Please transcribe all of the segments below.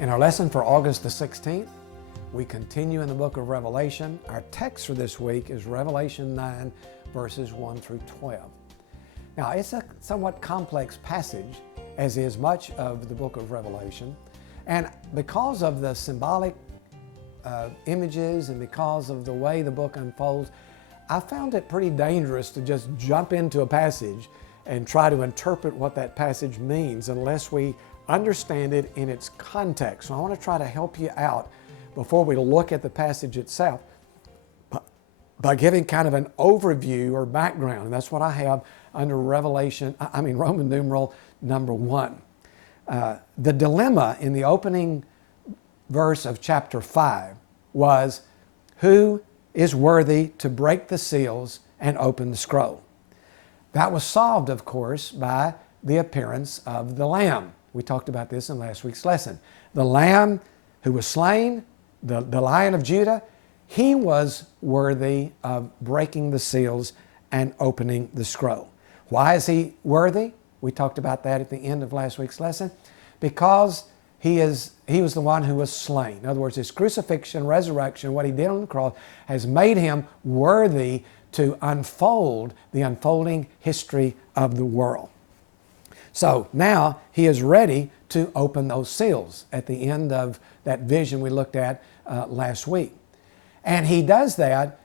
In our lesson for August the 16th, we continue in the book of Revelation. Our text for this week is Revelation 9, verses 1 through 12. Now, it's a somewhat complex passage, as is much of the book of Revelation. And because of the symbolic images and because of the way the book unfolds, I found it pretty dangerous to just jump into a passage and try to interpret what that passage means unless we understand it in its context. So I want to try to help you out before we look at the passage itself by giving kind of an overview or background. And that's what I have under Roman numeral number 1. The dilemma in the opening verse of chapter 5 was, who is worthy to break the seals and open the scroll? That was solved, of course, by the appearance of the Lamb. We talked about this in last week's lesson. The Lamb who was slain, the Lion of Judah, he was worthy of breaking the seals and opening the scroll. Why is he worthy? We talked about that at the end of last week's lesson. Because he was the one who was slain. In other words, his crucifixion, resurrection, what he did on the cross has made him worthy to unfold the unfolding history of the world. So now he is ready to open those seals at the end of that vision we looked at last week. And he does that.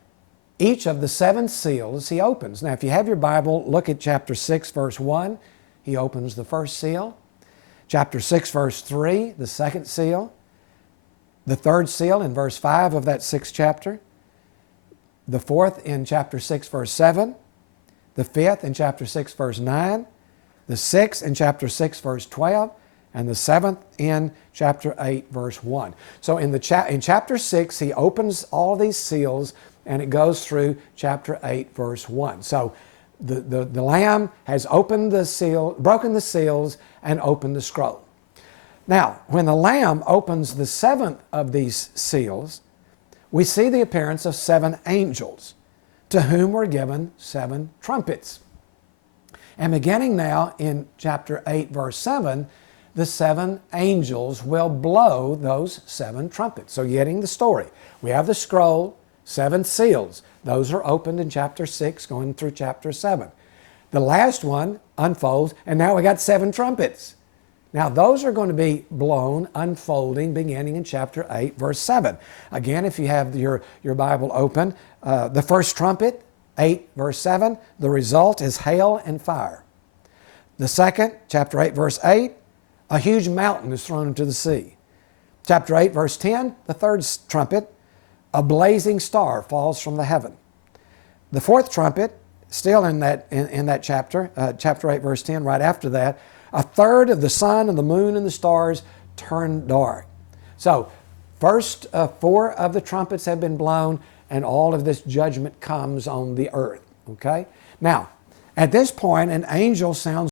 Each of the 7 seals he opens. Now, if you have your Bible, look at chapter 6, verse 1. He opens the first seal. Chapter 6, verse 3, the second seal. The third seal in verse 5 of that 6th chapter. The fourth in chapter 6, verse 7. The fifth in chapter 6, verse 9. The 6th in chapter 6, verse 12. And the 7th in chapter 8, verse 1. So in chapter 6, he opens all these seals, and it goes through chapter 8, verse 1. So the Lamb has opened the seal, broken the seals, and opened the scroll. Now, when the Lamb opens the 7th of these seals, we see the appearance of 7 angels, to whom were given 7 trumpets. And beginning now in chapter 8, verse 7, the 7 angels will blow those 7 trumpets. So getting the story. We have the scroll, 7 seals. Those are opened in chapter 6 going through chapter 7. The last one unfolds, and now we got 7 trumpets. Now those are going to be blown, unfolding, beginning in chapter 8, verse 7. Again, if you have your Bible open, the first trumpet, 8, verse 7, the result is hail and fire. The second, chapter 8, verse 8, a huge mountain is thrown into the sea. Chapter 8, verse 10, the third trumpet, a blazing star falls from the heaven. The fourth trumpet, still in that chapter, chapter 8, verse 10, right after that, a third of the sun and the moon and the stars turn dark. So, first 4 of the trumpets have been blown, and all of this judgment comes on the earth. Okay? Now, at this point, an angel sounds